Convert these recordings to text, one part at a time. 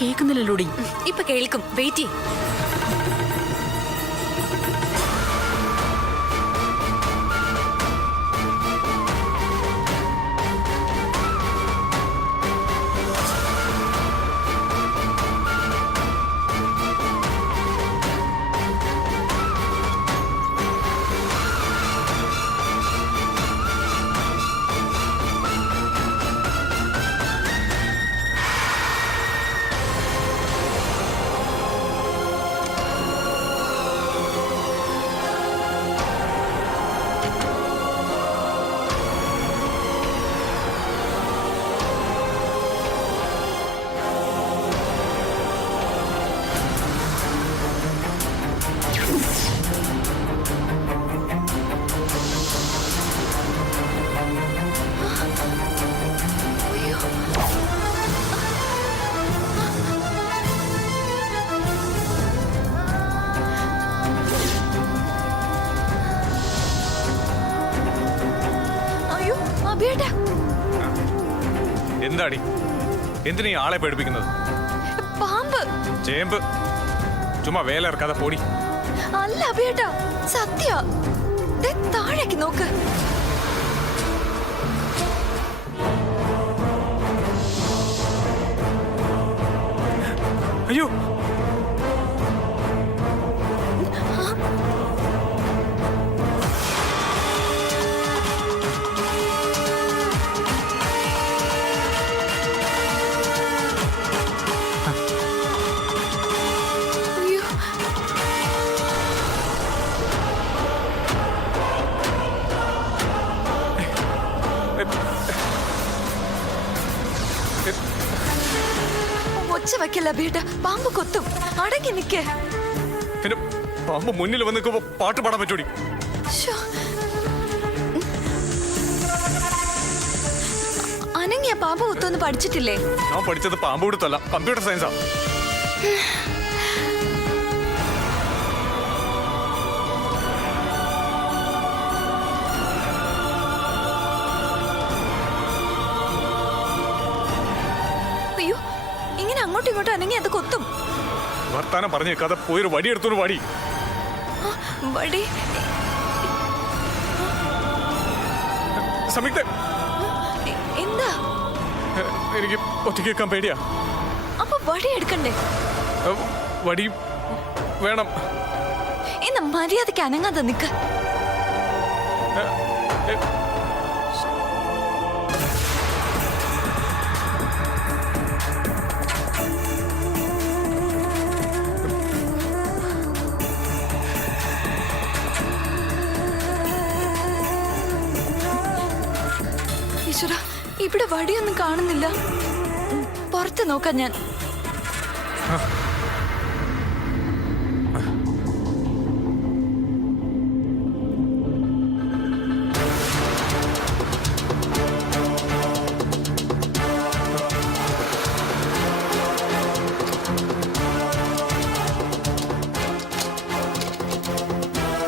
കേൾക്കുന്നില്ലല്ലോടി. ഇപ്പൊ കേൾക്കും, വെയിറ്റ് ചെയ്യ്. എന്താടി, എന്തിനാ ആളെ പേടിപ്പിക്കുന്നത്? പാമ്പ്, ചേമ്പ്, ചുമ്മാ വേലിറക്കാതെ പോടി. അല്ല അഭിയേട്ടാ, സത്യ. താഴേക്ക് നോക്ക്. അയ്യോ, ഒച്ച വയ്ക്കല്ല അഭിയേട്ടാ, പാമ്പ് കൊത്തും. അടങ്ങി നിക്ക്. പിന്നെ പാമ്പ് മുന്നിൽ വന്ന് നിൽക്കുമ്പോ പാട്ട് പാടാൻ പറ്റൂടി? അനങ്ങിയ പാമ്പ് കൊത്തൊന്ന് പഠിച്ചിട്ടില്ലേ? ഞാൻ പഠിച്ചത് പാമ്പ് കൊടുത്തല്ല, കമ്പ്യൂട്ടർ സയൻസാ. അയ്യോ, ഇങ്ങനെ അങ്ങോട്ടും ഇങ്ങോട്ടും അനങ്ങി അത് കൊത്തും. വർത്താനം പറഞ്ഞു നിൽക്കാതെ പോയൊരു വടി എടുത്തോണ്ട് വാടി. വടി? സംയുക്ത, എന്താ? എനിക്ക് ഒറ്റയ്ക്ക് വെക്കാൻ പേടിയാ. അപ്പൊ വടി എടുക്കണ്ടേ? വടി വേണം. എന്നാ മര്യാദക്ക് അനങ്ങാതെ നിക്ക്. ഈശ്വരാ, ഇവിടെ വടിയൊന്നും കാണുന്നില്ല. പുറത്ത് നോക്കാം ഞാൻ.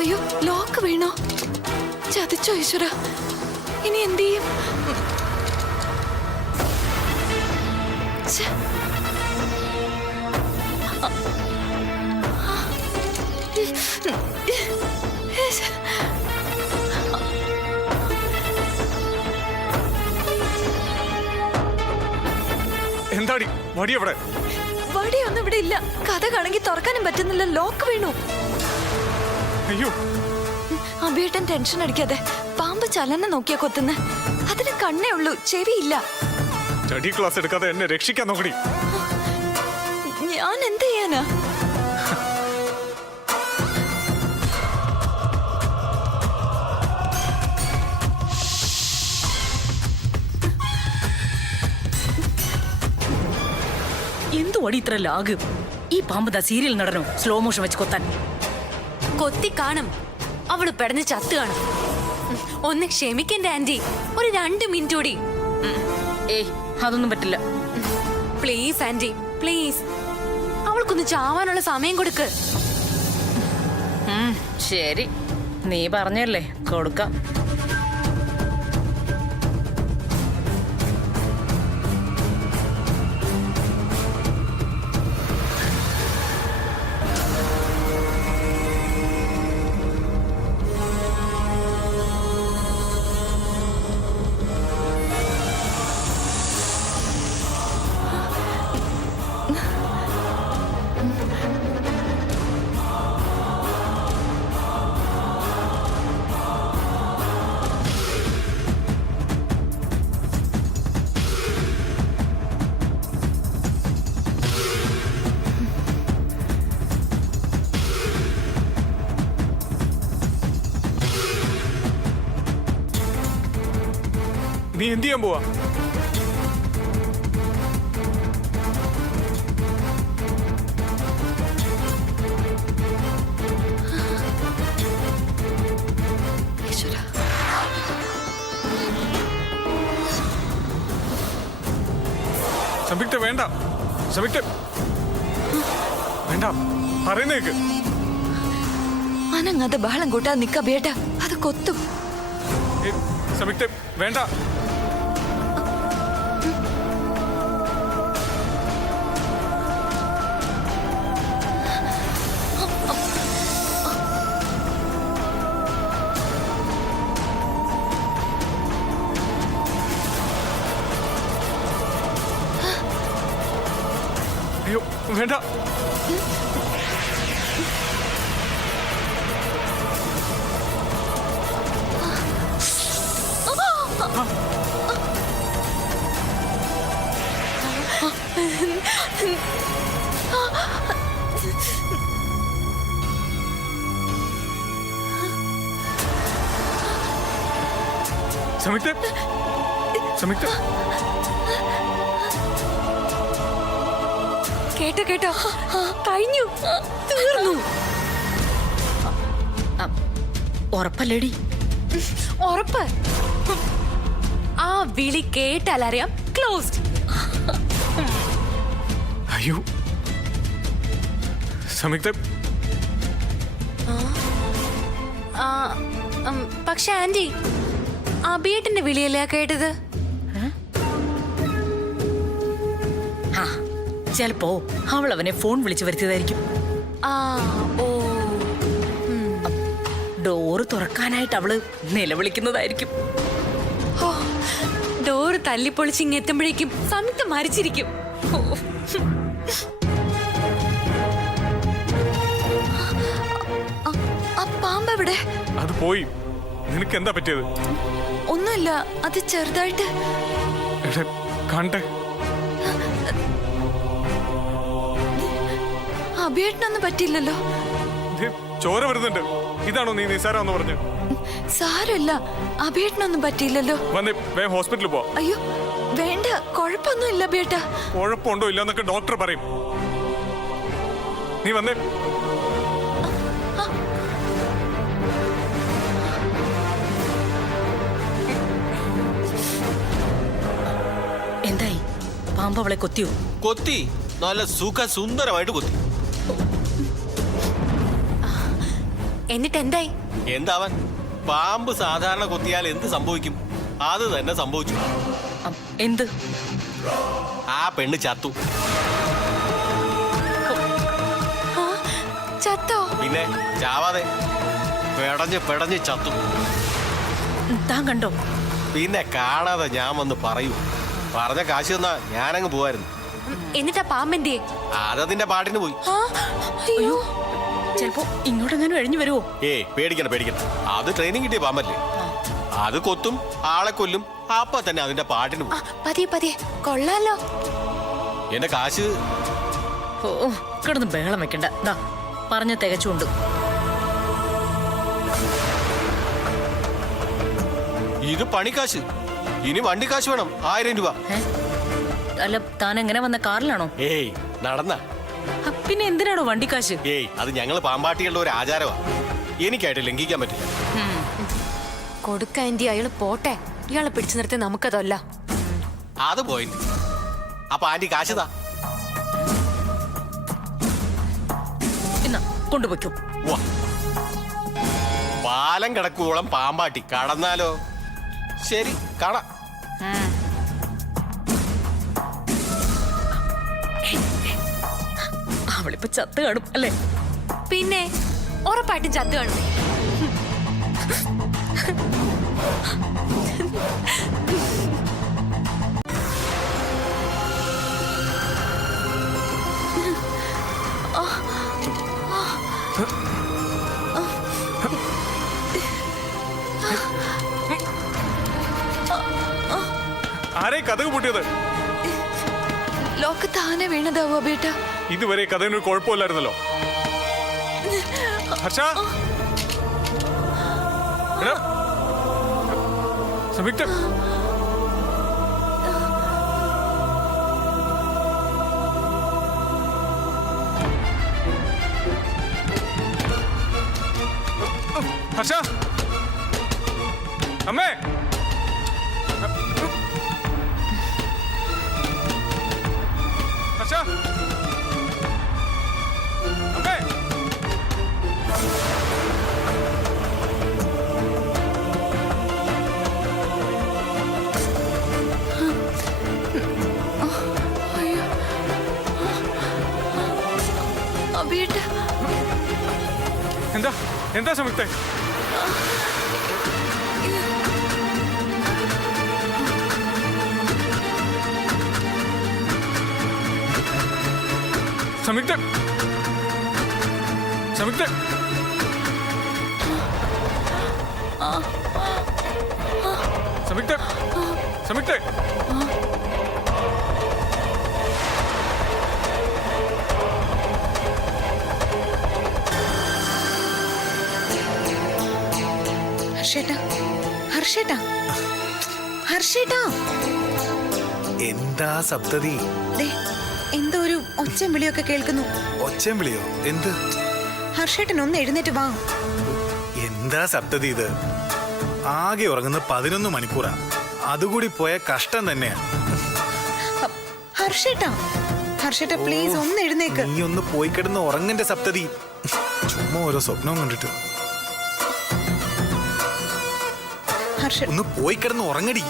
അയ്യോ, ലോക്ക് വീണോ? ചതിച്ചോ ഈശ്വര. ഇനി എന്ത് ചെയ്യും? എന്താടി വടി എവിടെ? വടിയൊന്നും ഇവിടെ ഇല്ല. കഥ കണങ്ങി തുറക്കാനും പറ്റുന്നില്ല. ലോക്ക് വീണു. അയ്യോ, അഭിയേട്ടൻ ടെൻഷൻ അടിക്കാതെ. പാമ്പ് ചലനം നോക്കിയാ കൊത്തുന്ന. അതിന് കണ്ണേ ഉള്ളൂ, ചെവിയില്ല. സ്റ്റഡി ക്ലാസ് എടുക്കാതെ എന്നെ രക്ഷിക്കാൻ നോക്കടി. ഞാൻ എന്ത് ചെയ്യാനാ? എന്തു വടി ഇത്ര ലാഗ്? ഈ പാമ്പ് സീരിയൽ നടനോ സ്ലോ മോഷൻ വെച്ച് കൊത്താൻ? കൊത്തി കാണും, അവള് പെടഞ്ഞ് ചത്ത് കാണും. ഒന്ന് ക്ഷമിക്കണ്ട ആന്റി, ഒരു 2 മിനിറ്റ് കൂടി. ഏയ്, അതൊന്നും പറ്റില്ല. Please aunty, please. അവൾക്കൊന്ന് ചാവാനുള്ള സമയം കൊടുക്ക്. ശരി, നീ പറഞ്ഞല്ലേ, കൊടുക്കാം. നീ എന്ത് ചെയ്യാൻ പോവാ? സംയുക്ത വേണ്ട, സംയുക്ത വേണ്ട, പറയുന്നേക്ക്. അനങ്ങാതെ ബഹളം കൂട്ടാ നിക്ക ബേട്ട, അത് കൊത്തും. സംയുക്ത വേണ്ട. അയ്യോ വേണ്ട. സംയുക്ത, സംയുക്ത കേട്ടോ കേട്ടോ, കഴിഞ്ഞു, തീർന്നു. ഉറപ്പല്ലേടി? ഉറപ്പ്. ആ വിളി കേട്ടാലറിയാം ക്ലോസ്ഡ്. അയ്യോ സംയുക്ത, പക്ഷെ ആന്റി, അബിയേട്ടന്റെ വിളിയല്ലേ കേട്ടത്? ആ ചിലപ്പോ അവൾ അവനെ ഫോൺ വിളിച്ചു വരുത്തിയതായിരിക്കും. ആ ഓ, ഡോറ് തുറക്കാനായിട്ട് അവള് നിലവിളിക്കുന്നതായിരിക്കും. ഡോറ് തല്ലിപ്പൊളിച്ച് ഇങ്ങെത്തുമ്പോഴേക്കും സംയുക്ത മരിച്ചിരിക്കും. ആ പാമ്പ് എവിടെ? അത് പോയി. നിനക്ക് എന്താ പറ്റിയത്? ഒന്നുമില്ല, അത് ചെറുതായിട്ട്. എടാ, കാണട്ടെ. അഭിയേട്ടനൊന്നും പറ്റിയില്ലല്ലോ. ദേ, ചോര വരുന്നുണ്ട്. ഇതാണോ നീ നിസാരാന്ന് പറഞ്ഞു? സാരമില്ല, അഭിയേട്ടനൊന്നും പറ്റിയില്ലല്ലോ. വന്നേ, വേഗം ഹോസ്പിറ്റലിൽ പോ. അയ്യോ വേണ്ട, കുഴപ്പമൊന്നുമില്ല ബേട്ട. കുഴപ്പമുണ്ടോ ഇല്ലെന്നൊക്കെ ഡോക്ടർ പറയും. നീ വന്നേ. എന്തായി? പാമ്പ് അവളെ കൊത്തിയോ? കൊത്തി, നല്ല സുന്ദരമായിട്ട് കൊത്തി. എന്നിട്ട് എന്തായി? എന്താവൻ, പാമ്പ് സാധാരണ കൊത്തിയാൽ എന്ത് സംഭവിക്കും? അത് തന്നെ സംഭവിച്ചു. എന്ത്? ആ പെണ്ണ് ചത്തു. ചത്തോ? പിന്നെ ചാവാതെ പെടഞ്ഞ് ചത്തു. താൻ കണ്ടോ? പിന്നെ കാണാതെ ഞാൻ വന്ന് പറയൂ. പറഞ്ഞ കാശ് തന്നാ ഞാനങ്ങ് പോവായിരുന്നു. എന്നിട്ടാ പാമ്പെന്തേ? അതതിന്റെ പാട്ടിന് പോയി. അയ്യോ, ചിലപ്പോ ഇങ്ങോട്ടെങ്ങാനും എഴിഞ്ഞു വരുമോ? പേടിക്കണ്ട. അത് ട്രെയിനിങ് കിട്ടിയ പാമ്പല്ലേ. അത് കൊത്തും, ആളെ കൊല്ലും, അപ്പൊ തന്നെ അതിന്റെ പാട്ടിന് പോയി. പതിയെ കൊള്ളാലോ. എന്റെ കാശ്. ഓ കിടന്ന് ബഹളം വെക്കണ്ട. ദാ പറഞ്ഞ തികച്ചുണ്ട്. ഇത് പണിക്കാശ്. ഇനി വണ്ടിക്കാശ് വേണം, 1000 രൂപ. അല്ല, താൻ എങ്ങനെ വന്ന? കാറിലാണോ? നടന്ന. പിന്നെ എന്തിനാണോ വണ്ടിക്കാശ്? അത് ഞങ്ങള് പാമ്പാട്ടികളുടെ ഒരു ആചാരമാ. എനിക്കായിട്ട് ലംഘിക്കാൻ പറ്റില്ല. കൊടുക്ക ആന്റി, അയാള് പോട്ടെ. ഇയാളെ പിടിച്ചു നിർത്തി നമുക്കതല്ല. അത് പോയിന്റ്. അപ്പൊ ആന്റി കാശുതാ. എന്നാ കൊണ്ടുപോയിക്കോ. പാലം കിടക്കുവോളം പാമ്പാട്ടി കടന്നാലോ? ശരി, കാണാം. അവളിപ്പോ ചത്ത് കാണും അല്ലേ? പിന്നെ ഉറപ്പായിട്ടും ചത്തു കാണും. ആരെ കഥക് പൊട്ടിയത്? ലോക്ക് താനെ വീണതാവോ ബേട്ട? ഇതുവരെ കഥകിനൊരു കുഴപ്പമില്ലായിരുന്നല്ലോ. ഹർഷ, എടാ, സംയുക്ത, ഹർഷ അമ്മേ ഹർഷ അമ്മേ അയ്യോ അബേട്ട എന്താ എന്താ സംയുക്തേ സംയുക്ത സംയുക്ത സംയുക്ത സംയുക്ത ഹർഷേട്ടാ ഹർഷേട്ടാ ഹർഷേട്ടാ എന്താ സപ്തതി? ദേ എന്തോ ഒരു ഒച്ചയും വിളിയൊക്കെ കേൾക്കുന്നു. ഒച്ചയും വിളിയോ? എന്ത്? ഹർഷേട്ടൻ ഒന്ന് എഴുന്നേറ്റ് വാ. എന്താ സപ്തതി ഇത്? ആകെ ഉറങ്ങുന്നത് 11 മണിക്കൂറാ. അതുകൂടി പോയ കഷ്ടം തന്നെയാ. ഹർഷേട്ടാ ഹർഷേട്ടാ പ്ലീസ് ഒന്ന് എഴുന്നേക്ക്. നീ ഒന്ന് പോയി കിടന്ന് ഉറങ്ങന്റെ സപ്തതി. ചുമ്മാ ഓരോ സ്വപ്നവും കണ്ടിട്ട്. ഹർഷ ഒന്ന് പോയി കിടന്ന് ഉറങ്ങടി.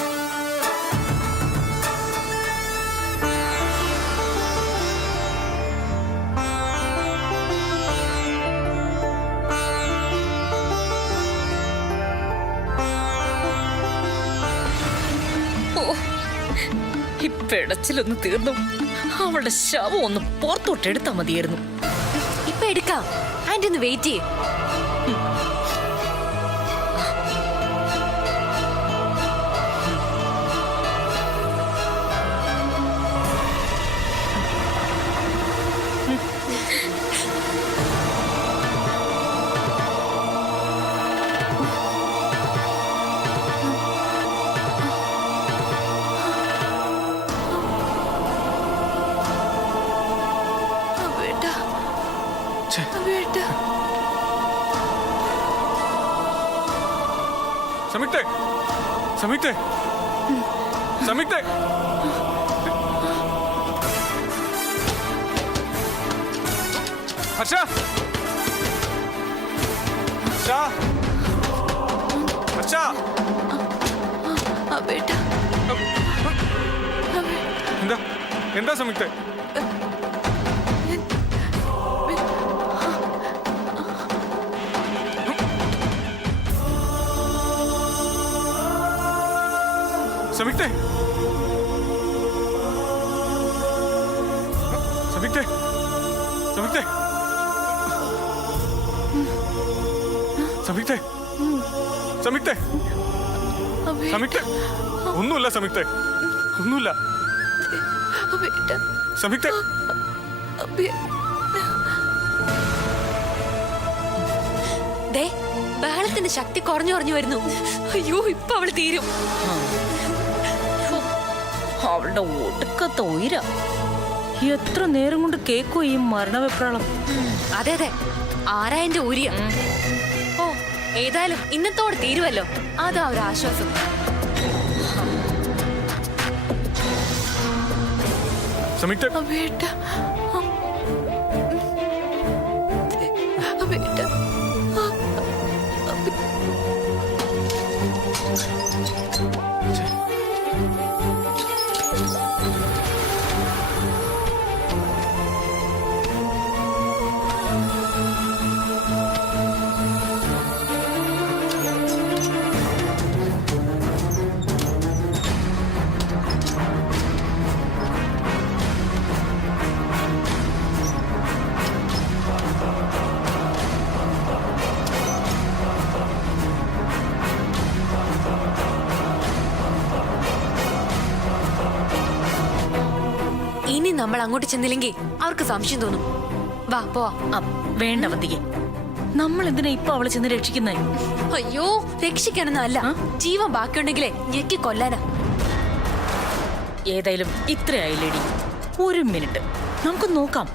ഈ പിടച്ചിലൊന്ന് തീർന്നു. അവളുടെ ശവം ഒന്ന് പുറത്തോട്ടെടുത്താ മതിയായിരുന്നു. ഇപ്പൊ എടുക്കാം. ആന്റി ഒന്ന് വെയിറ്റ് ചെയ്യേ. അബേട്ട അബേട്ട സംയുക്തേ സംയുക്തേ സംയുക്തേ ഹർഷ ഹർഷ ഹർഷ അബേട്ട എന്താ എന്താ സംയുക്തേ? സംയുക്തേ സംയുക്തേ സംയുക്തേ സംയുക്തേ സംയുക്തേ സംയുക്തേ ഒന്നുമില്ല സംയുക്തേ ഒന്നുമില്ല അബേട്ട സംയുക്തേ അബേ ദേ ബഹളത്തിന്റെ ശക്തി കുറഞ്ഞു കുറഞ്ഞു വരുന്നു. അയ്യോ ഇപ്പൊ അവള് തീരും. അവളുടെ ഒടുക്കത്തെ ഉയര. എത്ര നേരം കൊണ്ട് കേക്കോ ഈ മരണവെപ്രാളം. അതെ അതെ ആരായന്റെ ഊരിയ. ഓ ഏതായാലും ഇന്നത്തോടെ തീരുവല്ലോ. അതാ ഒരു ആശ്വാസം. സംയുക്തേ അബേട്ട അബേട്ട ഇനി നമ്മൾ അങ്ങോട്ട് ചെന്നില്ലെങ്കിൽ അവർക്ക് സംശയം തോന്നും. വാ പോവാ. വേണ്ട വന്തികെ, നമ്മൾ എന്തിനാ ഇപ്പൊ അവളെ ചെന്ന് രക്ഷിക്കുന്നേ? അയ്യോ രക്ഷിക്കണമെന്നല്ല, ജീവൻ ബാക്കിയുണ്ടെങ്കിലേ ഞെക്കി കൊല്ലാനാ. ഏതായാലും ഇത്രയായില്ലേടി. ഒരു മിനിറ്റ് നമുക്ക് നോക്കാം.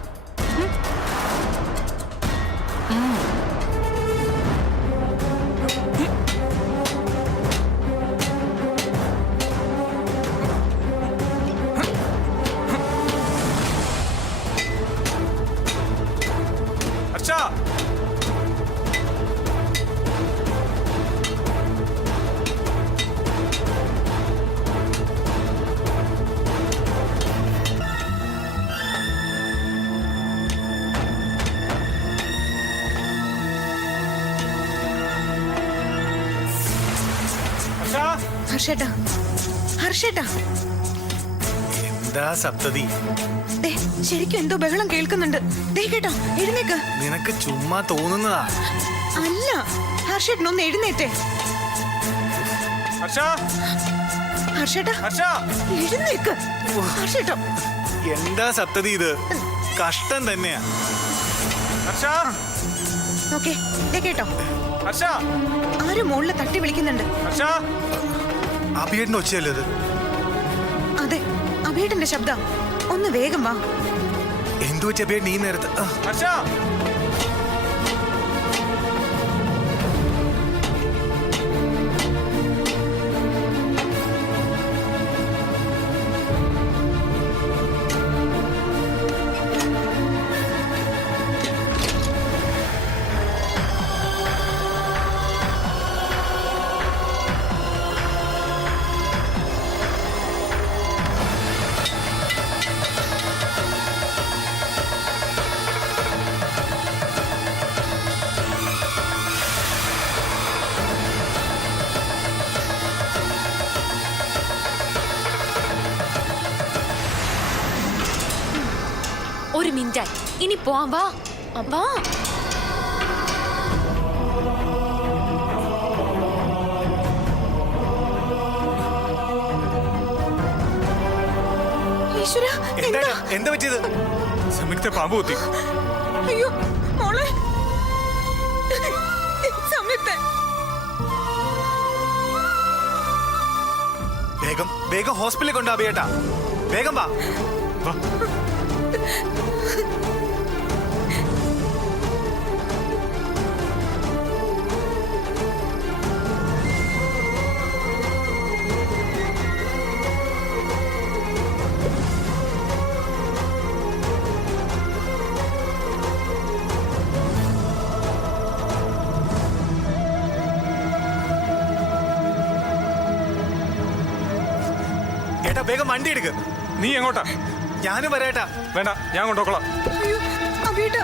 ഹർഷേട്ടാ, ഹർഷേട്ടാ, എന്താ സപ്തതി? ദേ, ശരിക്കും എന്തോ ബഹളം കേൾക്കുന്നുണ്ട്. ദേ കേട്ടോ, എഴുന്നേക്ക്. നിനക്ക് ചുമ്മാ തോന്നുന്നതാ. അല്ല, ഹർഷേട്ടനൊന്ന് എഴുന്നേറ്റേ. ഹർഷ ഹർഷേട്ടാ, ഹർഷ എഴുന്നേക്ക്. ഹർഷേട്ടാ, എന്താ സപ്തതി ഇത്? കഷ്ടം തന്നെയാ. ഹർഷ നോക്കേ, ദേ കേട്ടോ, ഹർഷ ആരോ മുകളിൽ തട്ടി വിളിക്കുന്നുണ്ട്. ഹർഷ അഭിയേട്ടന്റെ ഒച്ചയല്ലേ ഇത്? അതെ, അഭിയേട്ടന്റെ ശബ്ദം. ഒന്ന് വേഗം വാ. എന്തു വെച്ച അഭിയേട്ടൻ ഈ നേരത്ത്? ഹർഷ ഒരു മിനിറ്റായി, ഇനി പോവാം. വാ വാ. ഈശ്വരാ, എന്താ എന്താ? എന്താ പറ്റിയത്? സംയുക്ത പാമ്പ് കുത്തി. അയ്യോ മോളെ, സംയുക്ത. വേഗം വേഗം ഹോസ്പിറ്റലിൽ കൊണ്ടാ അഭിയേട്ടാ. വേഗം വാ. വാ. ഏട്ടാ വേഗം വണ്ടി എടുക്ക്. നീ എങ്ങോട്ടാ? ഞാനും വരാട്ടാ. വേണ്ട, ഞാൻ കൊണ്ടുപോക്കോളാം. അയ്യോ അഭിയേട്ടാ.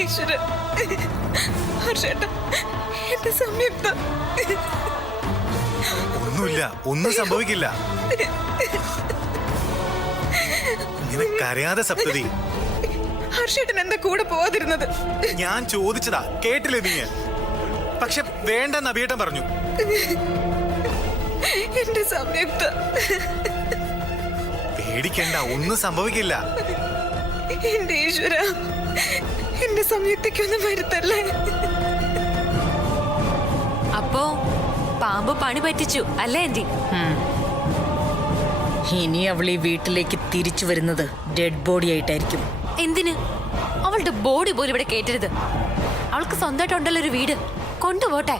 ഈശ്വര, ഹർഷേട്ടാ, എന്റെ സംയുക്ത. ഒന്നുമില്ല, ഒന്നും സംഭവിക്കില്ല. നിനക്കറിയാതെ സപ്തതി. ഹർഷേട്ടൻ എന്താ കൂടെ പോവാതിരുന്നത്? ഞാൻ ചോദിച്ചതാ, കേട്ടില്ലേ നീ? പക്ഷെ വേണ്ടെന്ന് അഭിയേട്ടൻ പറഞ്ഞു. എന്റെ സംയുക്ത. പേടിക്കണ്ട, ഒന്നും സംഭവിക്കില്ല. എന്റെ ഈശ്വര, എന്റെ സംയുക്തയ്ക്കൊന്നും വരുത്തല്ലേ. അപ്പോ പാമ്പ് പണി പറ്റിച്ചു അല്ലേ ആന്റി? ഇനി അവൾ ഈ വീട്ടിലേക്ക് തിരിച്ചു വരുന്നത് ഡെഡ് ബോഡി ആയിട്ടായിരിക്കും. എന്തിന്? അവളുടെ ബോഡി പോലും ഇവിടെ കേട്ടരുത്. അവൾക്ക് സ്വന്തമായിട്ടുണ്ടല്ലോ ഒരു വീട്. കൊണ്ടുപോട്ടെ.